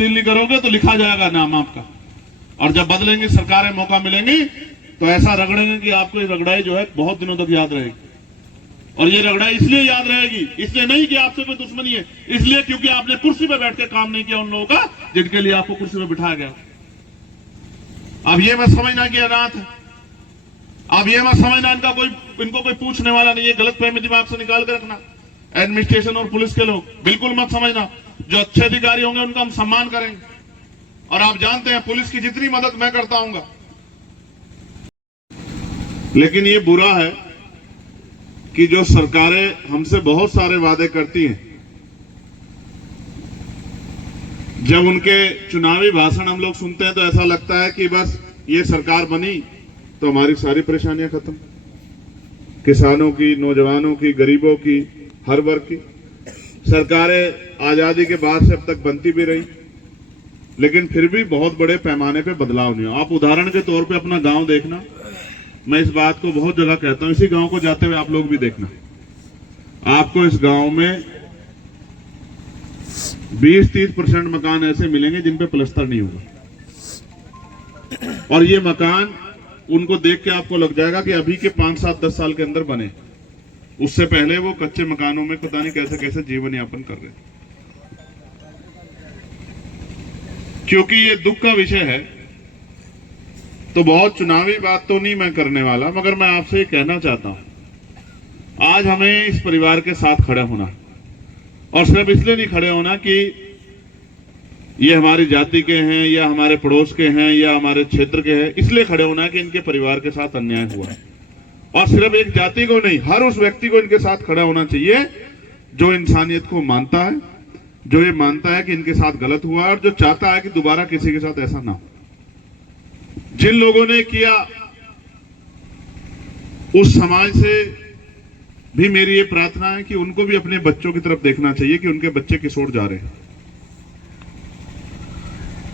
नहीं करोगे तो लिखा जाएगा नाम आपका। और जब बदलेंगे सरकारें मौका मिलेंगी तो ऐसा रगड़ेंगे कि आपको ये रगड़ाई जो है बहुत दिनों तक याद रहेगी। और ये रगड़ाई इसलिए याद रहेगी, इसलिए नहीं कि आपसे कोई दुश्मनी है, इसलिए क्योंकि आपने कुर्सी पर बैठ के काम नहीं किया उन लोगों का जिनके लिए आपको कुर्सी पर बिठाया गया। अब ये मत समझना कि अनाथ है, अब ये मत समझना इनको कोई पूछने वाला नहीं है। गलत फहमी दिमाग से निकाल कर रखना। एडमिनिस्ट्रेशन और पुलिस के लोग बिल्कुल मत समझना, जो अच्छे अधिकारी होंगे उनका हम सम्मान करेंगे। और आप जानते हैं पुलिस की जितनी मदद मैं करता हूंगा, लेकिन ये बुरा है कि जो सरकारें हमसे बहुत सारे वादे करती हैं, जब उनके चुनावी भाषण हम लोग सुनते हैं तो ऐसा लगता है कि बस ये सरकार बनी तो हमारी सारी परेशानियां खत्म। किसानों की, नौजवानों की, गरीबों की, हर वर्ग की सरकारें आजादी के बाद से अब तक बनती भी रही, लेकिन फिर भी बहुत बड़े पैमाने पे बदलाव नहीं हुआ। आप उदाहरण के तौर पे अपना गांव देखना, मैं इस बात को बहुत जगह कहता हूं, इसी गांव को जाते हुए आप लोग भी देखना, आपको इस गांव में 20-30% मकान ऐसे मिलेंगे जिन पे प्लस्तर नहीं होगा। और ये मकान उनको देख के आपको लग जाएगा कि अभी के 5, 7, 10 साल के अंदर बने, उससे पहले वो कच्चे मकानों में पता नहीं कैसे कैसे जीवन यापन कर रहे। क्योंकि ये दुख का विषय है तो बहुत चुनावी बात तो नहीं मैं करने वाला, मगर मैं आपसे कहना चाहता हूं आज हमें इस परिवार के साथ खड़े होना, और सिर्फ इसलिए नहीं खड़े होना कि ये हमारी जाति के हैं या हमारे पड़ोस के हैं या हमारे क्षेत्र के हैं, इसलिए खड़े होना है कि इनके परिवार के साथ अन्याय हुआ है। और सिर्फ एक जाति को नहीं, हर उस व्यक्ति को इनके साथ खड़ा होना चाहिए जो इंसानियत को मानता है, जो ये मानता है कि इनके साथ गलत हुआ है और जो चाहता है कि दोबारा किसी के साथ ऐसा ना हो। जिन लोगों ने किया उस समाज से भी मेरी ये प्रार्थना है कि उनको भी अपने बच्चों की तरफ देखना चाहिए कि उनके बच्चे किस ओर जा रहे हैं।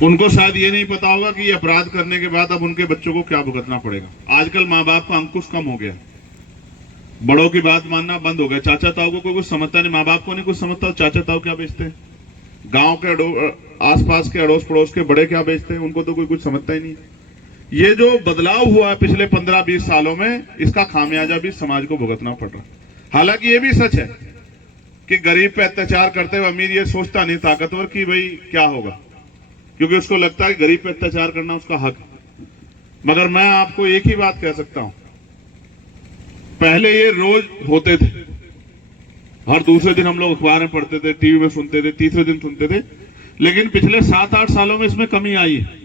उनको शायद ये नहीं पता होगा कि ये अपराध करने के बाद अब उनके बच्चों को क्या भुगतना पड़ेगा। आजकल माँ बाप का अंकुश कम हो गया, बड़ों की बात मानना बंद हो गया। चाचा ताऊ को कोई कुछ समझता नहीं, माँ बाप को नहीं कुछ समझता, चाचा ताऊ क्या बेचते हैं, गांव के आसपास के अड़ोस पड़ोस के बड़े क्या बेचते हैं, उनको तो कोई कुछ समझता ही नहीं। ये जो बदलाव हुआ है पिछले 15-20 सालों में, इसका खामियाजा भी समाज को भुगतना पड़ रहा है। हालांकि ये भी सच है कि गरीब पे अत्याचार करते हुए अमीर ये सोचता नहीं ताकतवर कि भाई क्या होगा, क्योंकि उसको लगता है गरीब पे अत्याचार करना उसका हक है। मगर मैं आपको एक ही बात कह सकता हूं, पहले ये रोज होते थे, हर दूसरे दिन हम लोग अखबार में पढ़ते थे, टीवी में सुनते थे, तीसरे दिन सुनते थे, लेकिन पिछले 7-8 सालों में इसमें कमी आई है।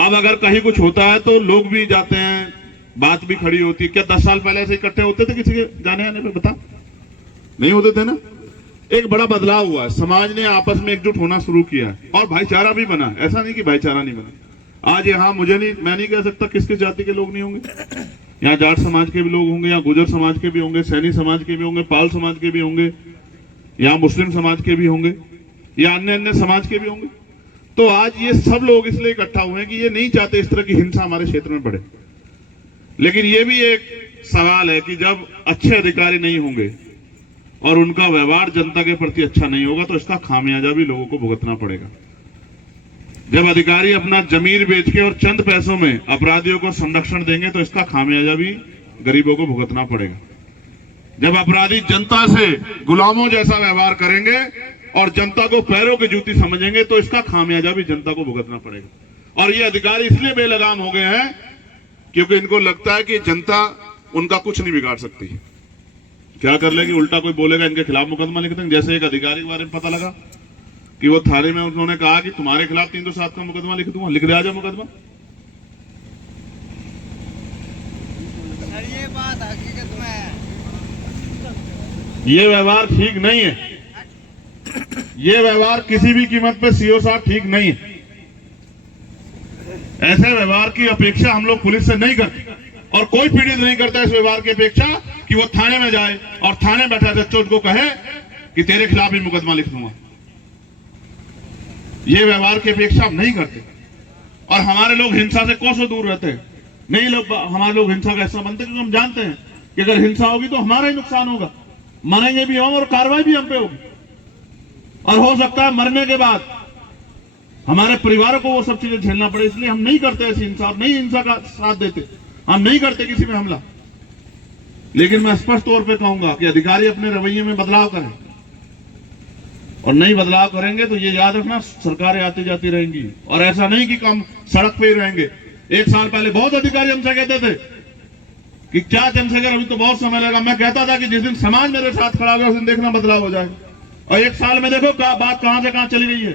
अब अगर कहीं कुछ होता है तो लोग भी जाते हैं, बात भी खड़ी होती है। क्या 10 साल पहले ऐसे इकट्ठे होते थे किसी के जाने आने पे? बता, नहीं होते थे ना। एक बड़ा बदलाव हुआ है, समाज ने आपस में एकजुट होना शुरू किया है और भाईचारा भी बना। ऐसा नहीं कि भाईचारा नहीं बना। आज यहाँ मैं नहीं कह सकता किस किस जाति के लोग नहीं होंगे। यहाँ जाट समाज के भी लोग होंगे, यहाँ गुजर समाज के भी होंगे, सैनी समाज के भी होंगे, पाल समाज के भी होंगे, यहाँ मुस्लिम समाज के भी होंगे, या अन्य समाज के भी होंगे। तो आज ये सब लोग इसलिए इकट्ठा हुए हैं कि ये नहीं चाहते इस तरह की हिंसा हमारे क्षेत्र में बढ़े। लेकिन ये भी एक सवाल है कि जब अच्छे अधिकारी नहीं होंगे और उनका व्यवहार जनता के प्रति अच्छा नहीं होगा तो इसका खामियाजा भी लोगों को भुगतना पड़ेगा। जब अधिकारी अपना जमीर बेच के और चंद पैसों में अपराधियों को संरक्षण देंगे तो इसका खामियाजा भी गरीबों को भुगतना पड़ेगा। जब अपराधी जनता से गुलामों जैसा व्यवहार करेंगे और जनता को पैरों की जूती समझेंगे तो इसका खामियाजा भी जनता को भुगतना पड़ेगा। और ये अधिकारी इसलिए बेलगाम हो गए हैं क्योंकि इनको लगता है कि जनता उनका कुछ नहीं बिगाड़ सकती। क्या कर लेगी, उल्टा कोई बोलेगा इनके खिलाफ मुकदमा लिख देंगे। जैसे एक अधिकारी के बारे में पता लगा कि वो थाने में उन्होंने कहा कि तुम्हारे खिलाफ 307 का मुकदमा लिख दूंगा, लिख दे आजा मुकदमा। ये बात हकीकत में है, ये व्यवहार ठीक नहीं है। ये व्यवहार किसी भी कीमत पे सीओ साहब ठीक नहीं है। ऐसे व्यवहार की अपेक्षा हम लोग पुलिस से नहीं करते और कोई पीड़ित नहीं करता इस व्यवहार की अपेक्षा कि वो थाने में जाए और थाने बैठा जज को कहे कि तेरे खिलाफ भी मुकदमा लिख दूंगा। ये व्यवहार की अपेक्षा हम नहीं करते। और हमारे लोग हिंसा से कोसों दूर रहते हैं। नहीं लोग हमारे लोग हिंसा का हिस्सा बनते क्योंकि हम जानते हैं कि अगर हिंसा होगी तो हमारा ही नुकसान होगा, मरेंगे भी हम और कार्रवाई भी हम पे होगी। और हो सकता है मरने के बाद हमारे परिवारों को वो सब चीजें झेलना पड़े, इसलिए हम नहीं करते ऐसी हिंसा, नहीं हिंसा का साथ देते, हम नहीं करते किसी में हमला। लेकिन मैं स्पष्ट तौर पे कहूंगा कि अधिकारी अपने रवैये में बदलाव करें, और नहीं बदलाव करेंगे तो ये याद रखना सरकारें आती जाती रहेंगी। और ऐसा नहीं कि हम सड़क पे ही रहेंगे। 1 साल पहले बहुत अधिकारी हमसे कहते थे कि क्या चंद्रशेखर अभी तो बहुत समय लगेगा। मैं कहता था कि जिस दिन समाज मेरे साथ खड़ा होगा उस दिन देखना बदलाव हो जाएगा। और 1 साल में देखो बात कहां से कहां चली गई है।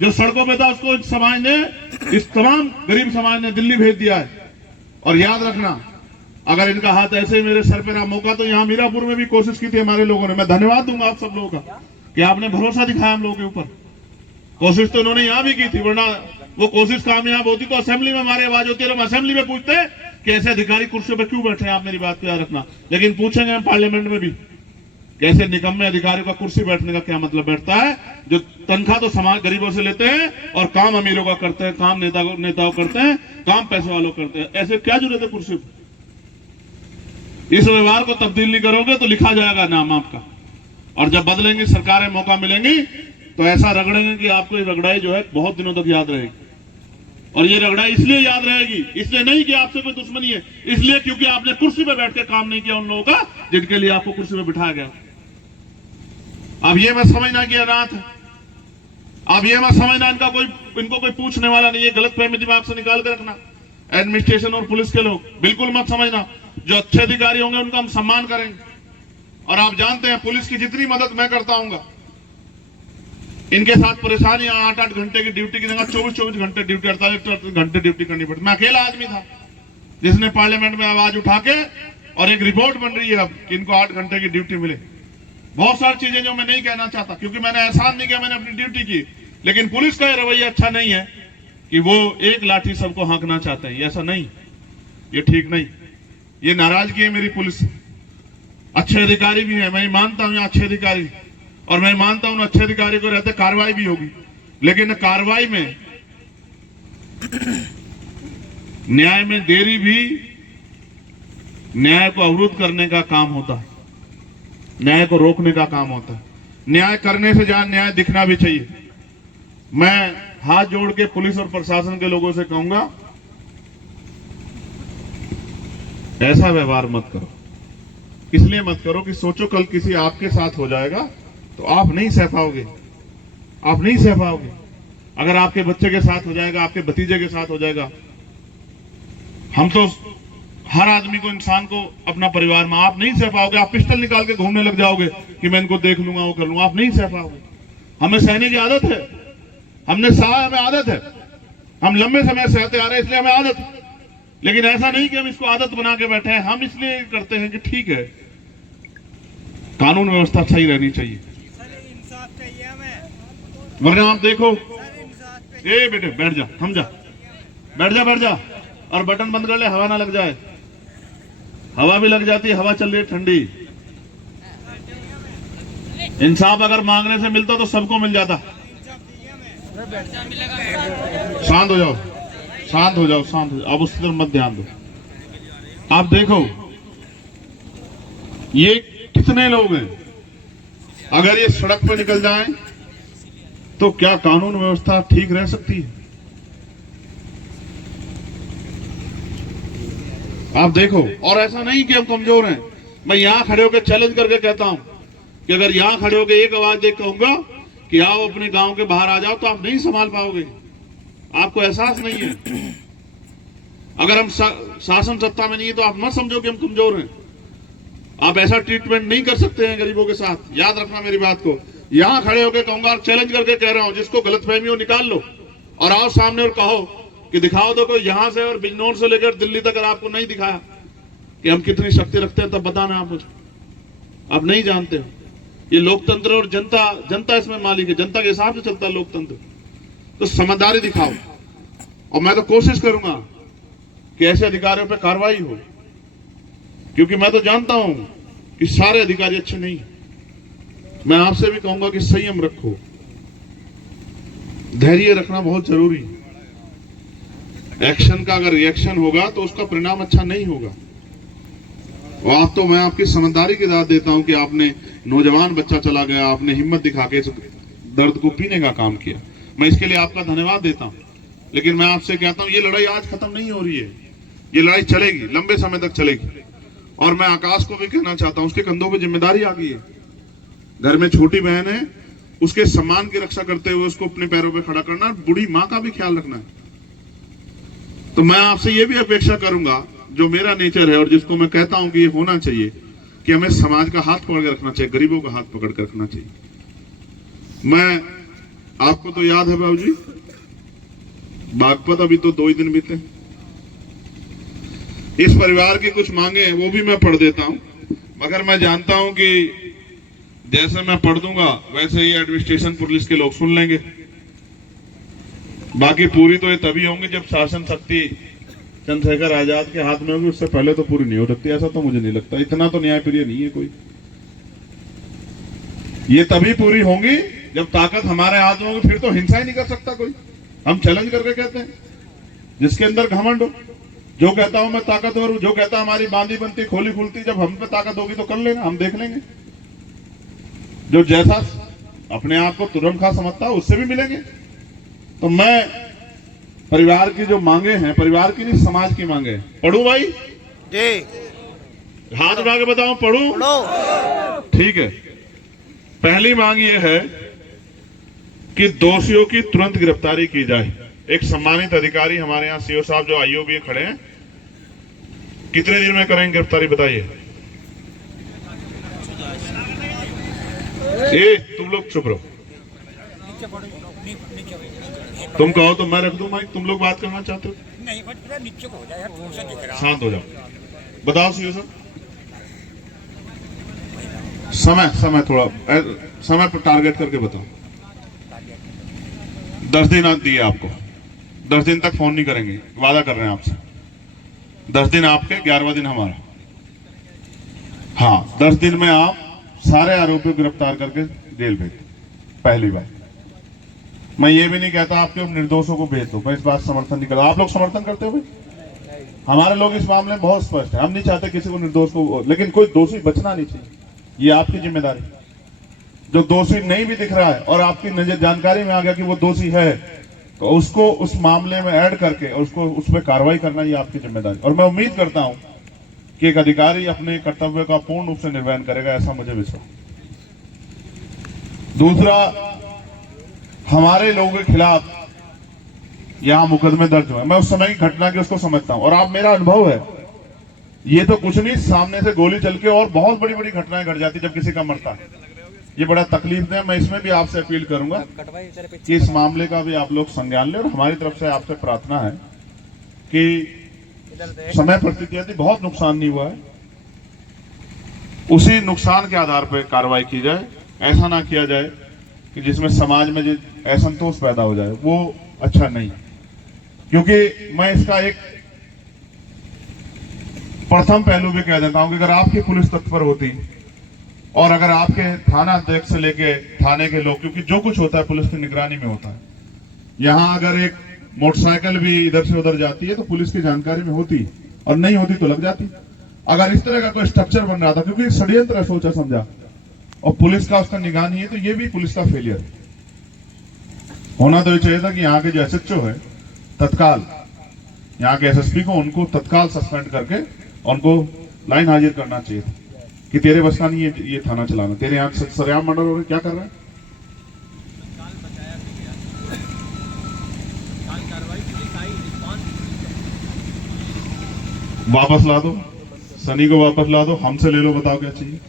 जो सड़कों में था उसको समाज ने, इस तमाम गरीब समाज ने दिल्ली भेज दिया है। और याद रखना, अगर इनका हाथ ऐसे ही मेरे सर पे रहा मौका, तो यहाँ मीरापुर में भी कोशिश की थी हमारे लोगों ने। मैं धन्यवाद दूंगा आप सब लोगों का कि आपने भरोसा दिखाया हम लोगों के ऊपर। कोशिश तो उन्होंने यहाँ भी की थी, वरना वो कोशिश कामयाब होती तो असेंबली में हमारी आवाज होती है। हम असेंबली में पूछते कि ऐसे अधिकारी कुर्सी पर क्यों बैठे हैं, आप मेरी बात को याद रखना। लेकिन पूछेंगे हम पार्लियामेंट में भी, कैसे निकम्मे अधिकारियों का कुर्सी बैठने का क्या मतलब बैठता है, जो तनख्वाह तो समाज गरीबों से लेते हैं और काम अमीरों का करते हैं, काम नेताओं करते हैं, काम पैसे वालों करते हैं। ऐसे क्या जरूरत है कुर्सी पर। इस व्यवहार को तब्दील नहीं करोगे तो लिखा जाएगा नाम आपका। और जब बदलेंगी सरकारें, मौका मिलेंगी, तो ऐसा रगड़ेंगे कि आपको ये रगड़ाई जो है बहुत दिनों तक याद रहेगी। और ये रगड़ाई इसलिए याद रहेगी, इसलिए नहीं कि आपसे कोई दुश्मनी है, इसलिए क्योंकि आपने कुर्सी पर बैठ के काम नहीं किया उन लोगों का जिनके लिए आपको कुर्सी पर बिठाया गया। अब ये मत समझना कि अनाथ है, अब ये मत समझना इनको कोई पूछने वाला नहीं है। गलत फहमी दिमाग से निकाल के रखना। एडमिनिस्ट्रेशन और पुलिस के लोग बिल्कुल मत समझना, जो अच्छे अधिकारी होंगे उनका हम सम्मान करेंगे। और आप जानते हैं पुलिस की जितनी मदद मैं करता हूंगा, इनके साथ परेशानी 8-8 घंटे की ड्यूटी की जगह 24-24 घंटे ड्यूटी, 48 घंटे ड्यूटी करनी पड़ती। मैं अकेला आदमी था जिसने पार्लियामेंट में आवाज उठा के, और एक रिपोर्ट बन रही है अब कि इनको 8 घंटे की ड्यूटी मिले। बहुत सारी चीजें जो मैं नहीं कहना चाहता, क्योंकि मैंने एहसान नहीं किया, मैंने अपनी ड्यूटी की। लेकिन पुलिस का रवैया अच्छा नहीं है कि वो एक लाठी सबको हाँकना चाहते हैं। ऐसा नहीं, ये ठीक नहीं, ये नाराजगी है मेरी पुलिस। अच्छे अधिकारी भी हैं, मैं मानता हूं अच्छे अधिकारी, और मैं मानता हूं अच्छे अधिकारी को रहते कार्रवाई भी होगी। लेकिन कार्रवाई में न्याय में देरी भी न्याय को अवरुद्ध करने का काम होता है, न्याय को रोकने का काम होता है। न्याय करने से जहां न्याय दिखना भी चाहिए। मैं हाथ जोड़ के पुलिस और प्रशासन के लोगों से कहूंगा, ऐसा व्यवहार मत करो। इसलिए मत करो कि सोचो कल किसी आपके साथ हो जाएगा तो आप नहीं सह पाओगे, आप नहीं सह पाओगे। अगर आपके बच्चे के साथ हो जाएगा, आपके भतीजे के साथ हो जाएगा, हम तो हर आदमी को, इंसान को अपना परिवार में, आप नहीं सह पाओगे। आप पिस्टल निकाल के घूमने लग जाओगे कि मैं इनको देख लूंगा, वो कर लूंगा, आप नहीं सह पाओगे। हमें सहने की आदत है, हमने सहा, हमें आदत है, हम लंबे समय सहते आ रहे हैं, इसलिए हमें आदत है। लेकिन ऐसा नहीं कि हम इसको आदत बना के बैठे हैं। हम इसलिए करते हैं कि ठीक है, कानून व्यवस्था सही रहनी चाहिए। वरना आप देखो, ए बेटे बैठ जा, थम जा, बैठ जा, और बटन बंद कर ले, हवा ना लग जाए। हवा भी लग जाती है, हवा चल रही है ठंडी। इंसाफ अगर मांगने से मिलता तो सबको मिल जाता। शांत हो जाओ, शांत हो जाओ, शांत हो जाओ, अब उस तरफ मत ध्यान दो। आप देखो ये कितने लोग हैं, अगर ये सड़क पर निकल जाएं तो क्या कानून व्यवस्था ठीक रह सकती है? आप देखो। और ऐसा नहीं कि हम कमजोर हैं। मैं यहां खड़े होकर चैलेंज करके कहता हूं कि अगर यहां खड़े होकर एक आवाज देख कहूंगा कि आओ अपने गांव के बाहर आ जाओ, तो आप नहीं संभाल पाओगे, आपको एहसास नहीं है। अगर हम शासन सत्ता में नहीं है तो आप मत समझो कि हम कमजोर हैं। आप ऐसा ट्रीटमेंट नहीं कर सकते हैं गरीबों के साथ, याद रखना मेरी बात को। यहां खड़े होकर कहूंगा, चैलेंज करके कह रहा हूं, जिसको गलतफहमी हो निकाल लो और आओ सामने और कहो कि दिखाओ तो कोई यहां से और बिजनौर से लेकर दिल्ली तक अगर आपको नहीं दिखाया कि हम कितनी शक्ति रखते हैं, तब बताना आप मुझे। आप नहीं जानते हो। ये लोकतंत्र और जनता इसमें मालिक है, जनता के हिसाब से चलता है लोकतंत्र। तो समझदारी दिखाओ, और मैं तो कोशिश करूंगा कि ऐसे अधिकारियों पर कार्रवाई हो, क्योंकि मैं तो जानता हूं कि सारे अधिकारी अच्छे नहीं। मैं आपसे भी कहूंगा कि संयम रखो, धैर्य रखना बहुत जरूरी है। एक्शन का अगर रिएक्शन होगा तो उसका परिणाम अच्छा नहीं होगा। और आप तो, मैं आपकी समझदारी की दाद देता हूं कि आपने, नौजवान बच्चा चला गया, आपने हिम्मत दिखा के दर्द को पीने का काम किया। मैं इसके लिए आपका धन्यवाद देता हूं। लेकिन मैं आपसे कहता हूं, ये लड़ाई आज खत्म नहीं हो रही है, ये लड़ाई चलेगी, लंबे समय तक चलेगी। और मैं आकाश को भी कहना चाहता हूं, उसके कंधों पे जिम्मेदारी आ गई है। घर में छोटी बहन है, उसके सम्मान की रक्षा करते हुए उसको अपने पैरों पे खड़ा करना, बूढ़ी माँ का भी ख्याल रखना है। तो मैं आपसे ये भी अपेक्षा करूंगा, जो मेरा नेचर है और जिसको मैं कहता हूं कि ये होना चाहिए, कि हमें समाज का हाथ पकड़ के रखना चाहिए, गरीबों का हाथ पकड़ के रखना चाहिए। मैं आपको तो याद है बाबूजी, बागपत अभी तो 2 ही दिन बीते। इस परिवार की कुछ मांगे हैं, वो भी मैं पढ़ देता हूं, मगर मैं जानता हूं कि जैसे मैं पढ़ दूंगा वैसे ही एडमिनिस्ट्रेशन पुलिस के लोग सुन लेंगे। बाकी पूरी तो ये तभी होंगी जब शासन शक्ति चंद्रशेखर आजाद के हाथ में होगी, उससे पहले तो पूरी नहीं हो सकती। ऐसा तो मुझे नहीं लगता, इतना तो न्यायप्रिय नहीं है कोई। ये तभी पूरी होंगी जब ताकत हमारे हाथ में होगी, फिर तो हिंसा ही नहीं कर सकता कोई। हम चैलेंज करके कहते हैं, जिसके अंदर घमंड हो, जो कहता हूं मैं ताकतवर हूं, जो कहता हमारी बांधी बनती खोली खुलती, जब हम पे ताकत होगी तो कर लेना, हम देख लेंगे। जो जैसा अपने आप को तुरंत खा समझता है उससे भी मिलेंगे। तो मैं परिवार की जो मांगे हैं, परिवार की नहीं समाज की मांगे हैं। पढ़ूं भाई जी, हाथ उठा के बताओ, पढ़ूं? ठीक है। पहली मांग ये है कि दोषियों की तुरंत गिरफ्तारी की जाए। एक सम्मानित अधिकारी हमारे यहाँ सीओ साहब जो आईओबी खड़े हैं, कितने दिन में करेंगे गिरफ्तारी बताइए? तुम लोग चुप रहो, तुम कहो तो मैं रख दूं माइक। तुम लोग बात करना चाहते हो? नहीं, नीचे हो जाए यार, दूर से दिख रहा। शांत हो जाओ। बताओ सीओ साहब, समय थोड़ा समय पर टारगेट करके बताओ। 10 दिन आज दिए आपको, 10 दिन तक फोन नहीं करेंगे, वादा कर रहे हैं आपसे। 10 दिन आपके, 11वां दिन हमारा। हाँ, 10 दिन में आप सारे आरोपियों को गिरफ्तार करके जेल भेज। पहली बात, मैं ये भी नहीं कहता आपके निर्दोषों को भेज दो, मैं इस बात समर्थन नहीं करता। आप लोग समर्थन करते हो? हमारे लोग इस मामले में बहुत स्पष्ट है, हम नहीं चाहते किसी को निर्दोष को, लेकिन कोई दोषी बचना नहीं चाहिए, ये आपकी जिम्मेदारी। जो दोषी नहीं भी दिख रहा है और आपकी नजर जानकारी में आ गया कि वो दोषी है, तो उसको उस मामले में ऐड करके और उसको उस पर कार्रवाई करना, ये आपकी जिम्मेदारी। और मैं उम्मीद करता हूं कि एक अधिकारी अपने कर्तव्य का पूर्ण रूप से निर्वहन करेगा, ऐसा मुझे विश्वास। दूसरा, हमारे लोगों के खिलाफ यहां मुकदमे दर्ज हुए, मैं उस समय की घटना की उसको समझता हूं। और आप, मेरा अनुभव है, ये तो कुछ नहीं, सामने से गोली चल के और बहुत बड़ी बड़ी घटनाएं घट जाती जब किसी का मरता है, ये बड़ा तकलीफ है। मैं इसमें भी आपसे अपील करूंगा कि इस मामले का भी आप लोग संज्ञान लें। और हमारी तरफ से आपसे प्रार्थना है कि समय प्रतिक्रिया बहुत नुकसान नहीं हुआ है, उसी नुकसान के आधार पर कार्रवाई की जाए। ऐसा ना किया जाए कि जिसमें समाज में असंतोष पैदा हो जाए, वो अच्छा नहीं। क्योंकि मैं इसका एक प्रथम पहलू भी कह देता हूं कि अगर आपकी पुलिस तत्पर होती और अगर आपके थाना अध्यक्ष से लेके थाने के लोग, क्योंकि जो कुछ होता है पुलिस की निगरानी में होता है, यहां अगर एक मोटरसाइकिल भी इधर से उधर जाती है तो पुलिस की जानकारी में होती, और नहीं होती तो लग जाती। अगर इस तरह का कोई स्ट्रक्चर बन रहा था, क्योंकि षड्यंत्र सोचा समझा, और पुलिस का उसका निगाह नहीं है, तो ये भी पुलिस का फेलियर है। होना तो ये चाहिए था कि यहाँ के जो एसएचओ है, तत्काल यहाँ के एसएसपी को, उनको तत्काल सस्पेंड करके उनको लाइन हाजिर करना चाहिए था कि तेरे बस का नहीं है ये थाना चलाना, तेरे यहाँ सरेआम मर्डर हो रहे, क्या कर रहे हैं? वापस ला दो, सनी को वापस ला दो, हमसे ले लो, बताओ क्या चाहिए।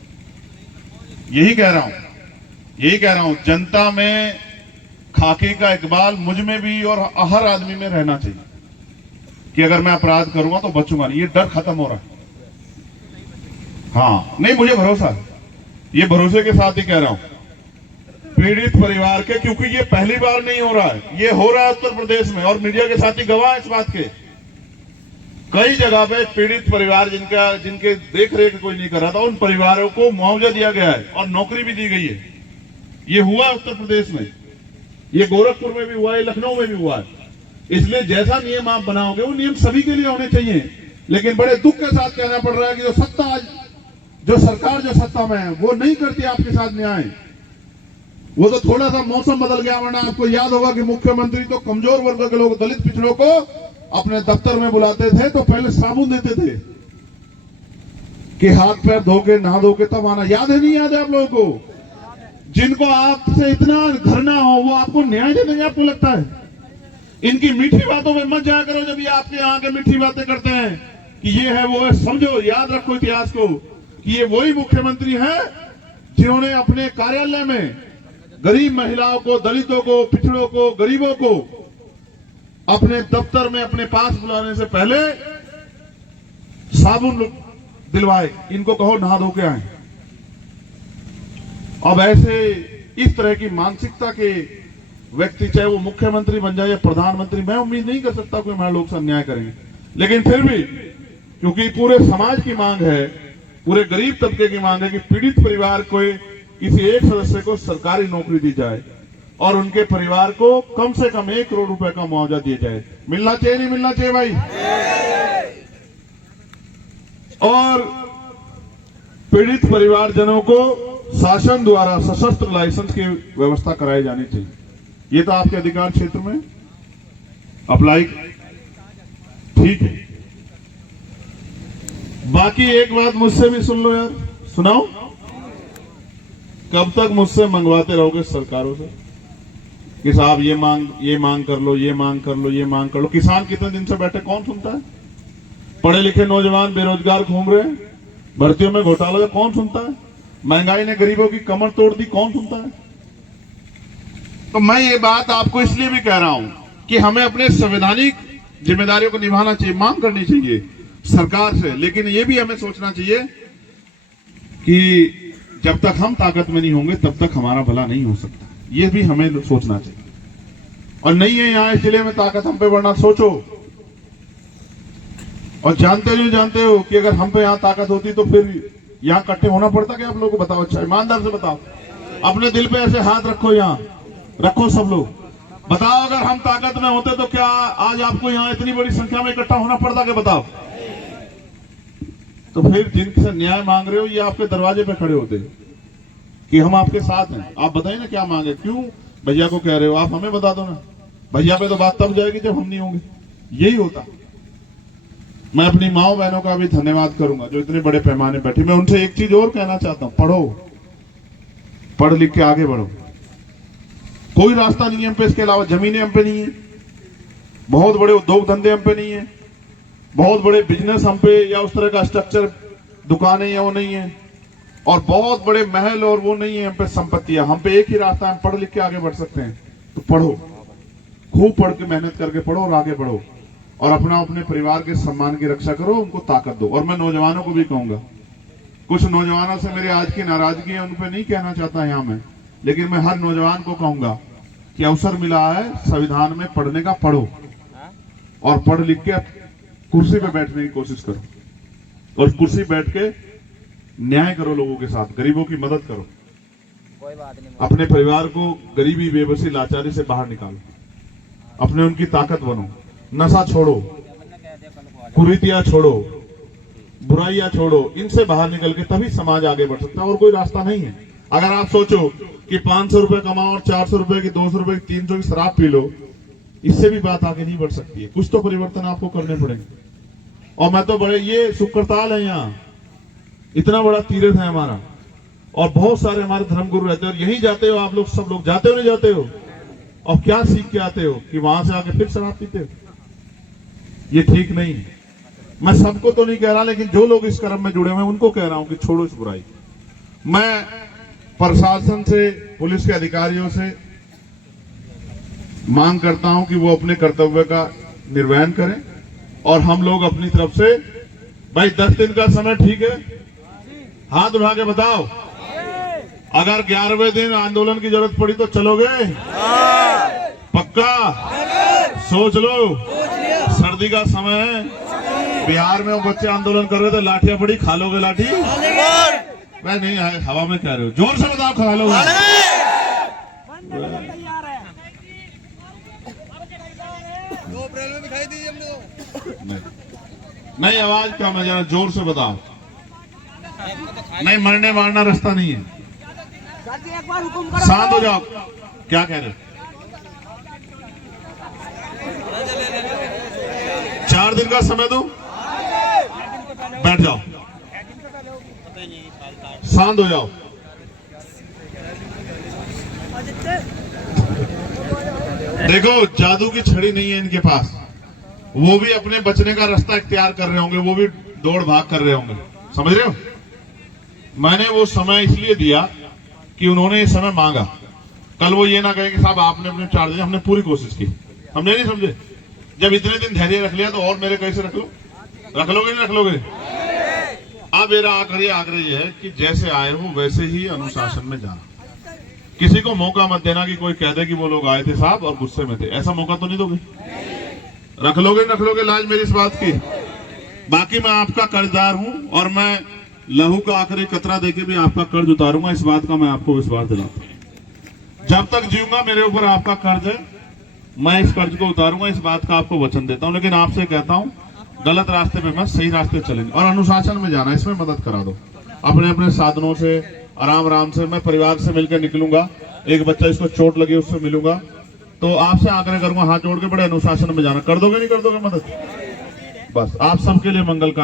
यही कह रहा हूं, जनता में खाकी का इकबाल मुझ में भी और हर आदमी में रहना चाहिए कि अगर मैं अपराध करूंगा तो बचूंगा नहीं। ये डर खत्म हो रहा है। हाँ, नहीं, मुझे भरोसा है, ये भरोसे के साथ ही कह रहा हूं, पीड़ित परिवार के, क्योंकि ये पहली बार नहीं हो रहा है, ये हो रहा है उत्तर प्रदेश में, और मीडिया के साथी गवाह इस बात के। कई जगह पे पीड़ित परिवार जिनके देख रेख कोई नहीं कर रहा था, उन परिवारों को मुआवजा दिया गया है और नौकरी भी दी गई है। ये हुआ उत्तर प्रदेश में, ये गोरखपुर में भी हुआ है, लखनऊ में भी हुआ है। इसलिए जैसा नियम आप बनाओगे वो नियम सभी के लिए होने चाहिए। लेकिन बड़े दुख के साथ कहना पड़ रहा है कि जो सरकार जो सत्ता में है वो नहीं करती आपके साथ न्याय। वो तो थोड़ा सा मौसम बदल गया, वरना आपको याद होगा कि मुख्यमंत्री तो कमजोर वर्ग के लोग, दलित पिछड़ों को अपने दफ्तर में बुलाते थे तो पहले साबुन देते थे कि हाथ पैर धो के नहा धो के तब आना। याद है नहीं याद है आप लोगों को? जिनको आपसे इतना घृणा हो वो आपको न्याय दे देंगे, आपको लगता है? इनकी मीठी बातों में मत जाया करो जब ये आपके यहाँ के मीठी बातें करते हैं कि ये है वो है। समझो, याद रखो इतिहास को कि ये वही मुख्यमंत्री हैं जिन्होंने अपने कार्यालय में गरीब महिलाओं को, दलितों को, पिछड़ों को, गरीबों को अपने दफ्तर में अपने पास बुलाने से पहले साबुन दिलवाए, इनको कहो नहा धो के आए। अब ऐसे इस तरह की मानसिकता के व्यक्ति, चाहे वो मुख्यमंत्री बन जाए या प्रधानमंत्री, मैं उम्मीद नहीं कर सकता कोई हमारे लोग से अन्याय करेंगे, लेकिन फिर भी क्योंकि पूरे समाज की मांग है, पूरे गरीब तबके की मांग है कि पीड़ित परिवार को किसी एक सदस्य को सरकारी नौकरी दी जाए और उनके परिवार को कम से कम 1 करोड़ रुपए का मुआवजा दिया जाए। मिलना चाहिए नहीं मिलना चाहिए भाई? और पीड़ित परिवारजनों को शासन द्वारा सशस्त्र लाइसेंस की व्यवस्था कराई जानी चाहिए। ये तो आपके अधिकार क्षेत्र में अप्लाई, ठीक है। बाकी एक बात मुझसे भी सुन लो यार, सुनाओ। कब तक मुझसे मंगवाते रहोगे सरकारों से कि साहब ये मांग कर लो, ये मांग कर लो, ये मांग कर लो? किसान कितने दिन से बैठे, कौन सुनता है? पढ़े लिखे नौजवान बेरोजगार घूम रहे हैं, भर्तियों में घोटाला है, कौन सुनता है? महंगाई ने गरीबों की कमर तोड़ दी, कौन सुनता है? तो मैं ये बात आपको इसलिए भी कह रहा हूं कि हमें अपने संवैधानिक जिम्मेदारियों को निभाना चाहिए, मांग करनी चाहिए सरकार से, लेकिन ये भी हमें सोचना चाहिए कि जब तक हम ताकत में नहीं होंगे तब तक हमारा भला नहीं हो सकता। ये भी हमें सोचना चाहिए। और नहीं है यहाँ इस जिले में ताकत हम पे बढ़ना, सोचो। और जानते हो कि अगर हम पे यहाँ ताकत होती तो फिर यहाँ इकट्ठे होना पड़ता क्या? आप लोगों को बताओ, अच्छा ईमानदार से बताओ, अपने दिल पे ऐसे हाथ रखो, यहाँ रखो सब लोग, बताओ अगर हम ताकत में होते तो क्या आज आपको यहाँ इतनी बड़ी संख्या में इकट्ठा होना पड़ता? क्या बताओ? तो फिर जिनसे न्याय मांग रहे हो ये आपके दरवाजे पे खड़े होते कि हम आपके साथ हैं, आप बताइए ना क्या मांगे, क्यों भैया को कह रहे हो? आप हमें बता दो ना, भैया पे तो बात तब जाएगी जब हम नहीं होंगे। यही होता। मैं अपनी माओ बहनों का भी धन्यवाद करूंगा जो इतने बड़े पैमाने बैठी। मैं उनसे एक चीज और कहना चाहता हूं, पढ़ो, पढ़ लिख के आगे बढ़ो। कोई रास्ता नहीं है हम पे, इसके अलावा जमीनें हम पे नहीं है, बहुत बड़े उद्योग धंधे हम पे नहीं है, बहुत बड़े बिजनेस हम पे या उस तरह का स्ट्रक्चर, दुकानें या वो नहीं है, और बहुत बड़े महल और वो नहीं है हम पे संपत्तियां। हम पे एक ही रास्ता है, पढ़ लिख के आगे बढ़ सकते हैं। तो पढ़ो, खूब पढ़ के मेहनत करके पढ़ो और आगे बढ़ो, और अपने परिवार के सम्मान की रक्षा करो, उनको ताकत दो। और मैं नौजवानों को भी कहूंगा, कुछ नौजवानों से मेरी आज की नाराजगी है, उन पे नहीं कहना चाहता यहाँ मैं, लेकिन मैं हर नौजवान को कहूंगा कि अवसर मिला है संविधान में पढ़ने का, पढ़ो और पढ़ लिख के कुर्सी पे बैठने की कोशिश करो, और कुर्सी बैठ के न्याय करो, लोगों के साथ गरीबों की मदद करो, कोई बात नहीं। अपने परिवार को गरीबी, बेबसी, लाचारी से बाहर निकालो, अपने उनकी ताकत बनो, नशा छोड़ो, कुरीतियां छोड़ो, बुराइयां छोड़ो, इनसे बाहर निकल के तभी समाज आगे बढ़ सकता है, और कोई रास्ता नहीं है। अगर आप सोचो कि 500 रुपए कमाओ और 400 रुपए की, 200 रुपए की, 300 की शराब पी लो, इससे भी बात आगे नहीं बढ़ सकती है। कुछ तो परिवर्तन आपको करने पड़ेंगे। और मैं तो बड़े, ये शुक्रताल है, यहाँ इतना बड़ा तीर्थ है हमारा, और बहुत सारे हमारे धर्मगुरु रहते हैं, और यही जाते हो आप लोग, सब लोग जाते हो नहीं जाते हो? और क्या सीख के आते हो कि वहां से आके फिर शराब पीते हो? ये ठीक नहीं है। मैं सबको तो नहीं कह रहा, लेकिन जो लोग इस कर्म में जुड़े हुए हैं उनको कह रहा हूं कि छोड़ो इस बुराई। मैं प्रशासन से, पुलिस के अधिकारियों से मांग करता हूं कि वो अपने कर्तव्य का निर्वहन करें, और हम लोग अपनी तरफ से, भाई 10 दिन का समय ठीक है? हाथ उठा के बताओ, अगर 11वें दिन आंदोलन की जरूरत पड़ी तो चलोगे? पक्का? सोच लो, सर्दी का समय है, बिहार में वो बच्चे आंदोलन कर रहे थे, लाठियां पड़ी, खा लोगे लाठी? मैं नहीं, हवा में कह रहे हो, जोर से बताओ, खा लोगे? 2 अप्रैल में दिखाई दी हमने। नहीं, आवाज क्या, मैं जरा जोर से बताओ। नहीं, मरने मारना रास्ता नहीं है। बार हुक्म करो। शांत हो जाओ। क्या कह रहे हो? 4 दिन का समय दो, बैठ जाओ, शांत हो जाओ। देखो, जादू की छड़ी नहीं है इनके पास। वो भी अपने बचने का रास्ता इख्तियार कर रहे होंगे, वो भी दौड़ भाग कर रहे होंगे, समझ रहे हो? मैंने वो समय इसलिए दिया कि उन्होंने ये समय मांगा। कल वो ये ना कहे कि साहब आपने अपने 4 दिन, हमने पूरी कोशिश की, हमने नहीं समझे। जब इतने दिन धैर्य रख लिया तो और मेरे कैसे रख लो? रख लोगे नहीं रख लोगे? अब मेरा आखिरी आग्रह ये है कि जैसे आए हो वैसे ही अनुशासन में जाना। किसी को मौका मत देना कि कोई कह दे कि वो लोग आए थे साहब और गुस्से में थे। ऐसा मौका तो नहीं दोगे? रख लोगे रख लोगे लाज मेरी इस बात की। बाकी मैं आपका कर्जदार हूं और मैं लहू का आखिरी कतरा देके भी आपका कर्ज उतारूंगा, इस बात का मैं आपको विश्वास दिलाता हूं। जब तक जीऊंगा मेरे ऊपर आपका कर्ज है, मैं इस कर्ज को उतारूंगा, इस बात का आपको वचन देता हूं। लेकिन आपसे कहता हूं, गलत रास्ते पे मत, सही रास्ते चलेंगे और अनुशासन में जाना, इसमें मदद करा दो। अपने अपने साधनों से आराम आराम से, मैं परिवार से मिलकर निकलूंगा। एक बच्चा इसको चोट लगी उससे मिलूंगा, तो आपसे आग्रह करूंगा हाथ जोड़ के बड़े अनुशासन में जाना। कर दोगे नहीं कर दोगे मदद? बस आप सबके लिए मंगल का